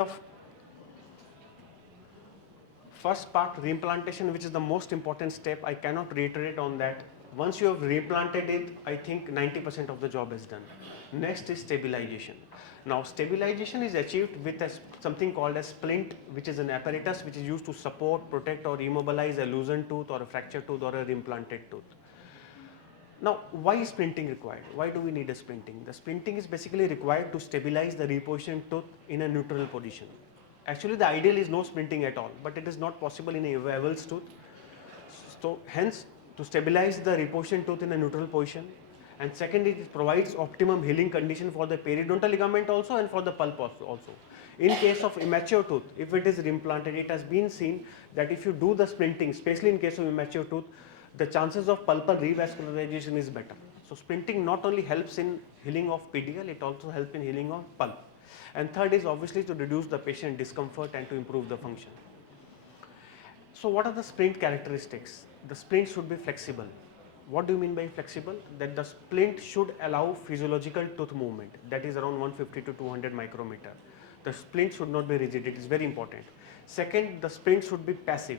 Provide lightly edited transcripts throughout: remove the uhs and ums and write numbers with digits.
of first part, reimplantation, which is the most important step. I cannot reiterate on that. Once you have replanted it, I think 90% of the job is done. Next is stabilization. Now stabilization is achieved with something called a splint, which is an apparatus which is used to support, protect or immobilize a loosened tooth or a fractured tooth or a reimplanted tooth. Now, why is splinting required? Why do we need a splinting? The splinting is basically required to stabilize the repositioned tooth in a neutral position. Actually, the ideal is no splinting at all, but it is not possible in a Wevel's tooth. So, hence, to stabilize the repositioned tooth in a neutral position, and second, it provides optimum healing condition for the periodontal ligament also and for the pulp also. In case of immature tooth, if it is reimplanted, it has been seen that if you do the splinting, especially in case of immature tooth, the chances of pulpal revascularization is better. So splinting not only helps in healing of PDL, it also helps in healing of pulp. And third is obviously to reduce the patient discomfort and to improve the function. So what are the splint characteristics? The splint should be flexible. What do you mean by flexible? That the splint should allow physiological tooth movement, that is around 150 to 200 micrometer. The splint should not be rigid, it is very important. Second, the splint should be passive.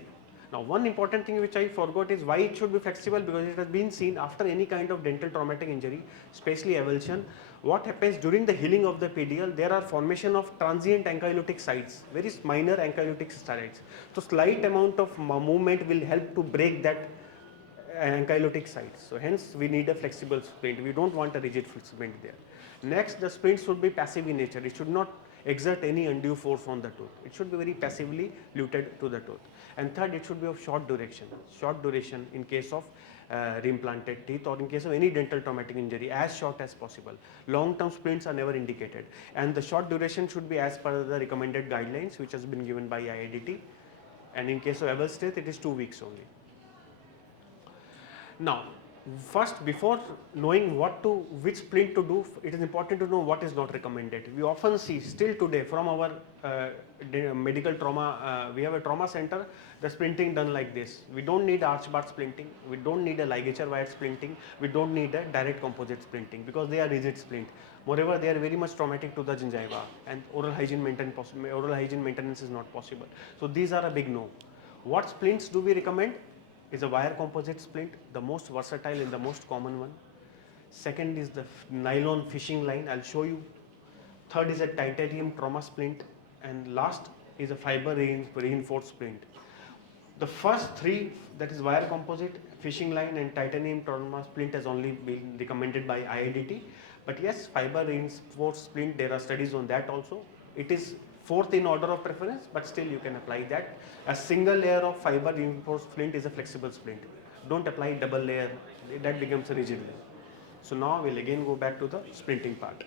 Now, one important thing which I forgot is why it should be flexible, because it has been seen after any kind of dental traumatic injury, especially avulsion, what happens during the healing of the PDL, there are formation of transient ankylotic sites, very minor ankylotic sites. So, slight amount of movement will help to break that ankylotic sites. So, hence we need a flexible splint, we do not want a rigid splint there. Next, the splint should be passive in nature, it should not exert any undue force on the tooth. It should be very passively luted to the tooth. And third, it should be of short duration in case of reimplanted teeth or in case of any dental traumatic injury, as short as possible. Long term splints are never indicated, and the short duration should be as per the recommended guidelines which has been given by IIDT, and in case of Wevel's teeth it is 2 weeks only. Now, first, before knowing which splint to do, it is important to know what is not recommended. We often see still today from our medical trauma, we have a trauma center, the splinting done like this. We don't need arch bar splinting, we don't need a ligature wire splinting, we don't need a direct composite splinting because they are rigid splint. Moreover, they are very much traumatic to the gingiva, and oral hygiene maintenance is not possible. So these are a big no. What splints do we recommend? Is a wire composite splint, the most versatile and the most common one. Second is the nylon fishing line, I'll show you. Third is a titanium trauma splint, and last is a fiber reinforced splint. The first three, that is wire composite, fishing line and titanium trauma splint, has only been recommended by IIDT. But yes, fiber reinforced splint, there are studies on that also. It is fourth in order of preference, but still you can apply that. A single layer of fiber reinforced splint is a flexible splint. Don't apply double layer, that becomes a rigid layer. So now we'll again go back to the splinting part.